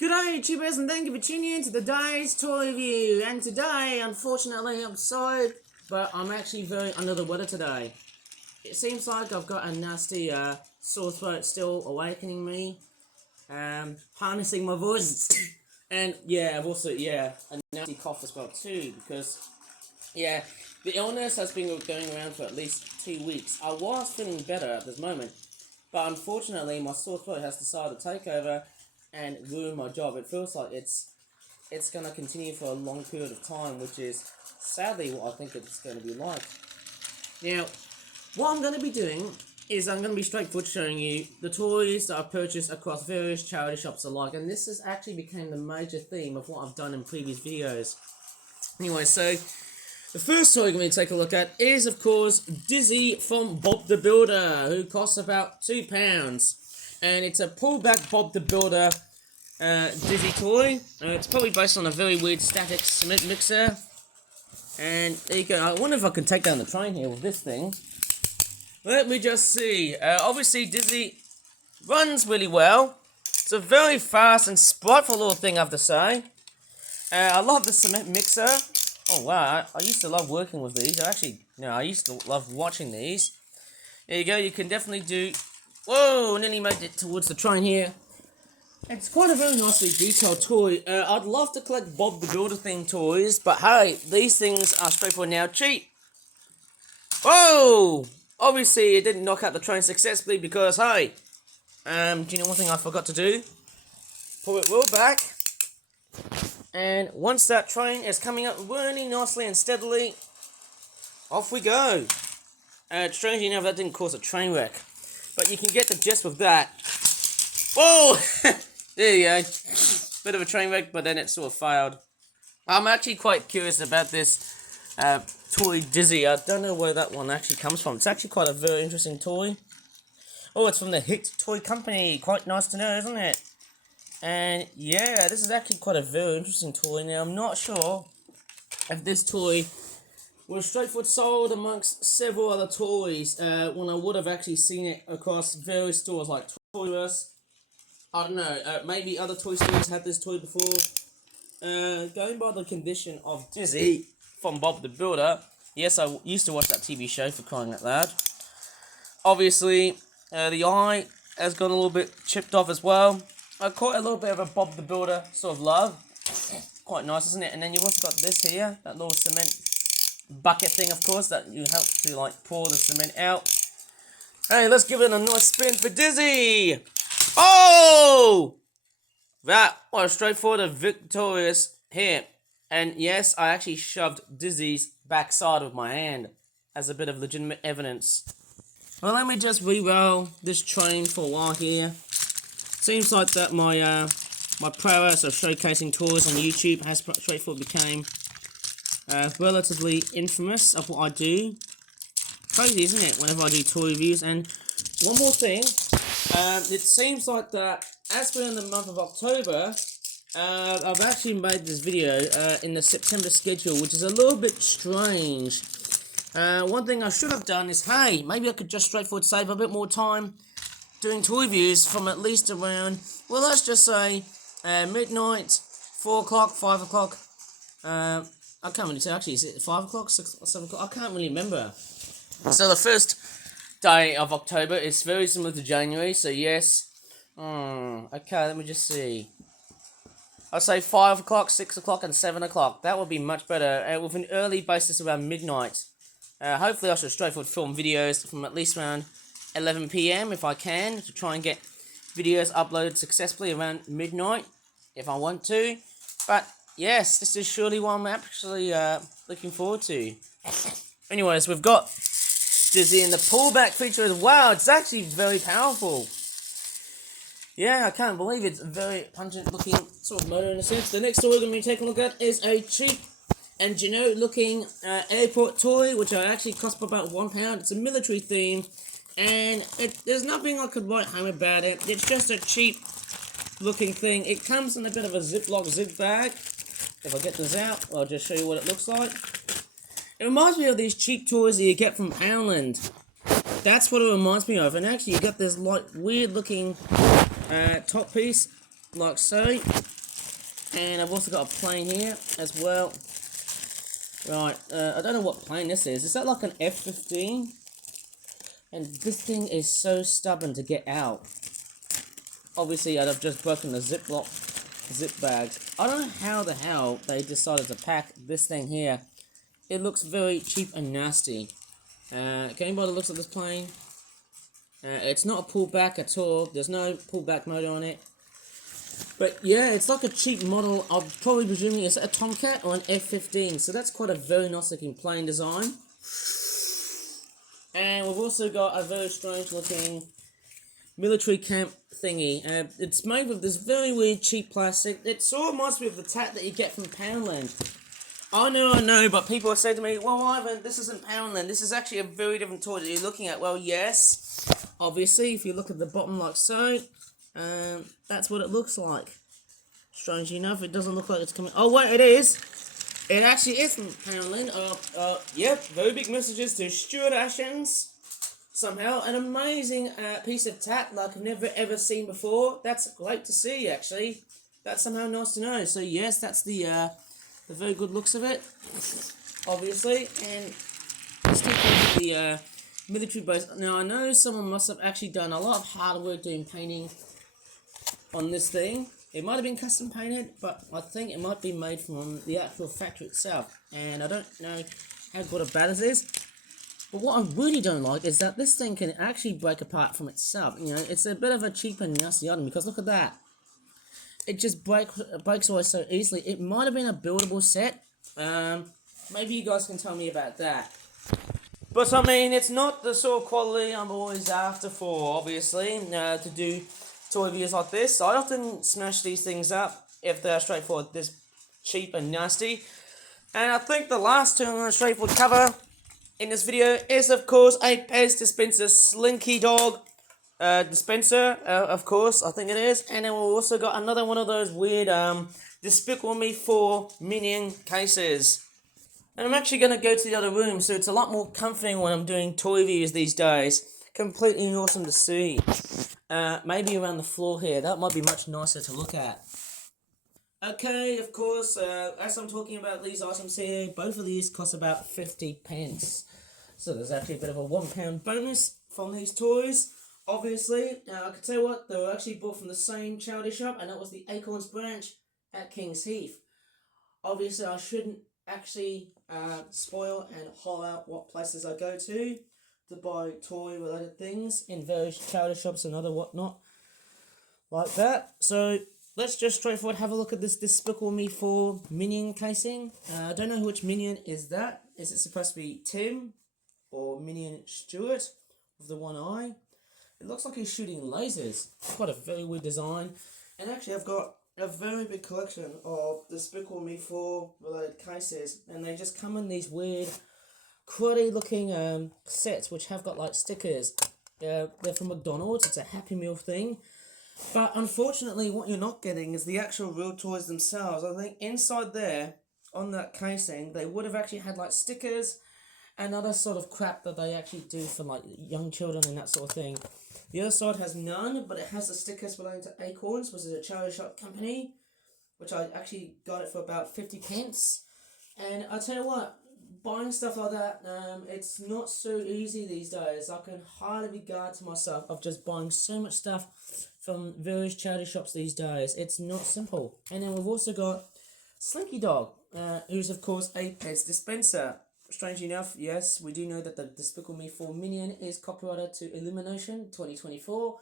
G'day YouTubers, and thank you for tuning in to today's toy review. And today, unfortunately, I'm sorry, but I'm actually very under the weather today. It seems like I've got a nasty sore throat still awakening me, harnessing my voice, and I've also a nasty cough as well too, because the illness has been going around for at least 2 weeks. I was feeling better at this moment, but unfortunately my sore throat has decided to take over and ruin my job. It feels like it's going to continue for a long period of time, which is sadly what I think it's going to be like. Now, what I'm going to be doing is I'm going to be straightforward showing you the toys that I've purchased across various charity shops alike, and this has actually become the major theme of what I've done in previous videos. Anyway, so the first toy we're going to take a look at is, of course, Dizzy from Bob the Builder, who costs about £2. And it's a pullback Bob the Builder Dizzy toy. It's probably based on a very weird static cement mixer. And there you go. I wonder if I can take down the train here with this thing. Let me just see. Obviously, Dizzy runs really well. It's a very fast and sprightful little thing, I have to say. I love the cement mixer. Oh wow, I used to love working with these. I used to love watching these. There you go. You can definitely do. Whoa, nearly made it towards the train here. It's quite a very nicely detailed toy. I'd love to collect Bob the Builder themed toys, but hey, these things are straightforward now cheap. Whoa! Obviously, it didn't knock out the train successfully because, hey, do you know one thing I forgot to do? Pull it real back. And once that train is coming up really nicely and steadily, off we go. Strangely enough, that didn't cause a train wreck. But you can get the gist with that. Whoa! There you go. Bit of a train wreck, but then it sort of failed. I'm actually quite curious about this toy Dizzy. I don't know where that one actually comes from. It's actually quite a very interesting toy. Oh, it's from the Hit Toy Company. Quite nice to know, isn't it? And yeah, this is actually quite a very interesting toy. Now, I'm not sure if this toy was straightforward sold amongst several other toys when I would have actually seen it across various stores like Toys. I don't know, maybe other toy stores had this toy before. Going by the condition of Dizzy from Bob the Builder, yes, I used to watch that TV show, for crying out loud. Obviously, the eye has gone a little bit chipped off as well. Quite a little bit of a Bob the Builder sort of love. Quite nice, isn't it? And then you've also got this here, that little cement bucket thing, of course, that you help to like pour the cement out. Hey, let's give it a nice spin for Dizzy. Oh, that was straightforward and victorious here. And yes, I actually shoved Dizzy's backside with my hand as a bit of legitimate evidence. Well, let me just re-roll this train for a while here. Seems like that my prowess of showcasing toys on YouTube has straightforward became relatively infamous of what I do. Crazy, isn't it, whenever I do toy reviews? And one more thing, it seems like that as we're in the month of October, I've actually made this video in the September schedule, which is a little bit strange. One thing I should have done is, hey, maybe I could just straightforward save a bit more time doing toy reviews from at least around, well, let's just say midnight, 4 o'clock, 5 o'clock. I can't really say, actually, is it 5 o'clock, 6 or 7 o'clock? I can't really remember. So the first day of October is very similar to January, so yes. Okay, let me just see. I'd say 5 o'clock, 6 o'clock, and 7 o'clock. That would be much better, with an early basis around midnight. Hopefully I should straightforward film videos from at least around 11 PM if I can, to try and get videos uploaded successfully around midnight, if I want to. But yes, this is surely one I'm actually looking forward to. Anyways, we've got Dizzy in the pullback feature as well. It's actually very powerful. Yeah, I can't believe it's a very pungent looking sort of motor in a sense. The next toy we're going to be taking a look at is a cheap and generic looking airport toy, which actually cost about £1. It's a military theme, and there's nothing I could write home about it. It's just a cheap looking thing. It comes in a bit of a Ziploc zip bag. If I get this out, I'll just show you what it looks like. It reminds me of these cheap toys that you get from Poundland. That's what it reminds me of. And actually, you got this like weird looking top piece like so. And I've also got a plane here as well. Right, I don't know what plane this is. Is that like an F-15? And this thing is so stubborn to get out. Obviously, I've just broken the zip bags. I don't know how the hell they decided to pack this thing here. It looks very cheap and nasty. Going by the looks of this plane, it's not a pullback at all. There's no pullback motor on it. But yeah, it's like a cheap model. I'm probably presuming it's a Tomcat or an F-15. So that's quite a very nice looking plane design. And we've also got a very strange looking military camp thingy. It's made with this very weird cheap plastic. It sort of reminds me of the tat that you get from Poundland. I know, but people have said to me, well, Ivan, this isn't Poundland. This is actually a very different toy that you're looking at. Well, yes. Obviously, if you look at the bottom like so, that's what it looks like. Strangely enough, it doesn't look like it's coming... Oh, wait, it is. It actually is from Poundland. Yep, very big messages to Stuart Ashens. Somehow, an amazing piece of tat like I've never ever seen before. That's great to see, actually. That's somehow nice to know. So yes, that's the very good looks of it, obviously. And let's take a look at the military base. Now I know someone must have actually done a lot of hard work doing painting on this thing. It might have been custom painted, but I think it might be made from the actual factory itself. And I don't know how good or bad it is. But what I really don't like is that this thing can actually break apart from itself. You know, it's a bit of a cheap and nasty item because look at that. It just breaks away so easily. It might have been a buildable set. Maybe you guys can tell me about that. But I mean, it's not the sort of quality I'm always after for, obviously, to do toy reviews like this. I often smash these things up if they're straightforward, this cheap and nasty. And I think the last toy on the straightforward cover in this video is, of course, a Pez dispenser Slinky Dog dispenser, of course, I think it is. And then we've also got another one of those weird Despicable Me 4 Minion cases. And I'm actually going to go to the other room, so it's a lot more comforting when I'm doing toy reviews these days. Completely awesome to see. Maybe around the floor here, that might be much nicer to look at. Okay, of course, as I'm talking about these items here, both of these cost about 50 pence. So there's actually a bit of a £1 bonus from these toys. Obviously, I can tell you what, they were actually bought from the same charity shop, and that was the Acorns branch at King's Heath. Obviously, I shouldn't actually spoil and haul out what places I go to buy toy-related things in various charity shops and other whatnot like that. So let's just straightforward have a look at this Despicable Me 4 Minion casing. I don't know which Minion is that. Is it supposed to be Tim or Minion Stuart with the one eye? It looks like he's shooting lasers. Quite a very weird design. And actually I've got a very big collection of Despicable Me 4 related cases, and they just come in these weird cruddy looking sets which have got like stickers. They're from McDonald's. It's a Happy Meal thing. But unfortunately what you're not getting is the actual real toys themselves. I think inside there on that casing they would have actually had like stickers and other sort of crap that they actually do for like young children and that sort of thing. The other side has none, but it has the stickers relating to Acorns, which is a charity shop company, which I actually got it for about 50 pence. And I tell you what, buying stuff like that, it's not so easy these days. I can hardly regard to myself of just buying so much stuff from various charity shops these days. It's not simple. And then we've also got Slinky Dog, who's of course a Pez dispenser. Strangely enough, yes, we do know that the Despicable Me 4 Minion is copyrighted to Illumination 2024,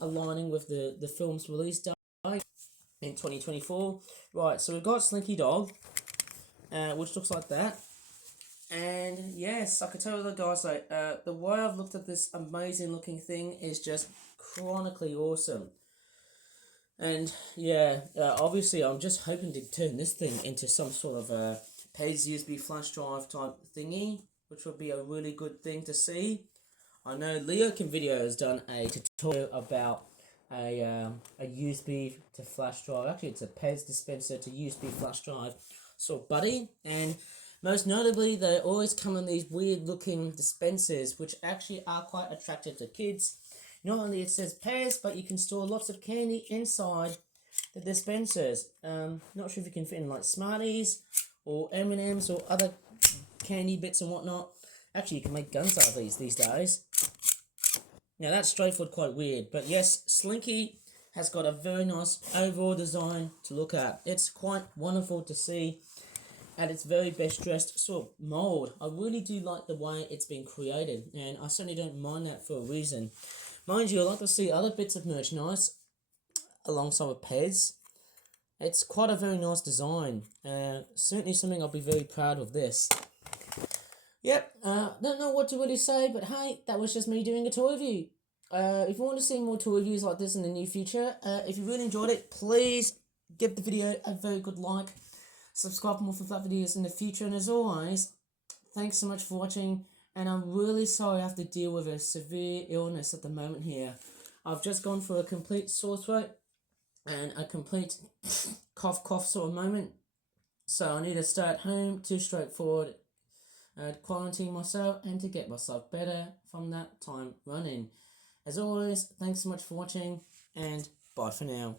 aligning with the film's release date in 2024. Right, so we've got Slinky Dog, which looks like that. And yes, I can tell you guys, like, the way I've looked at this amazing looking thing is just chronically awesome. And yeah, obviously I'm just hoping to turn this thing into some sort of Pez USB flash drive type thingy, which would be a really good thing to see. I know Leo Can Video has done a tutorial about a USB to flash drive. Actually, it's a Pez dispenser to USB flash drive sort of buddy. And most notably, they always come in these weird looking dispensers, which actually are quite attractive to kids. Not only it says Pez, but you can store lots of candy inside the dispensers. Not sure if you can fit in like Smarties or M&Ms or other candy bits and whatnot. Actually, you can make guns out of these days. Now that's straightforward, quite weird, but yes, Slinky has got a very nice overall design to look at. It's quite wonderful to see at its very best dressed sort of mould. I really do like the way it's been created, and I certainly don't mind that for a reason. Mind you, I like to see other bits of merchandise alongside with Pez. It's quite a very nice design. Certainly something I'll be very proud of this. Yep, don't know what to really say, but hey, that was just me doing a toy review. If you want to see more toy reviews like this in the near future, if you really enjoyed it, please give the video a very good like. Subscribe for more for that videos in the future, and as always, thanks so much for watching, and I'm really sorry I have to deal with a severe illness at the moment here. I've just gone through a complete sore throat and a complete cough sort of moment, so I need to stay at home to straightforward quarantine myself and to get myself better from that time running. As always, thanks so much for watching, and bye for now.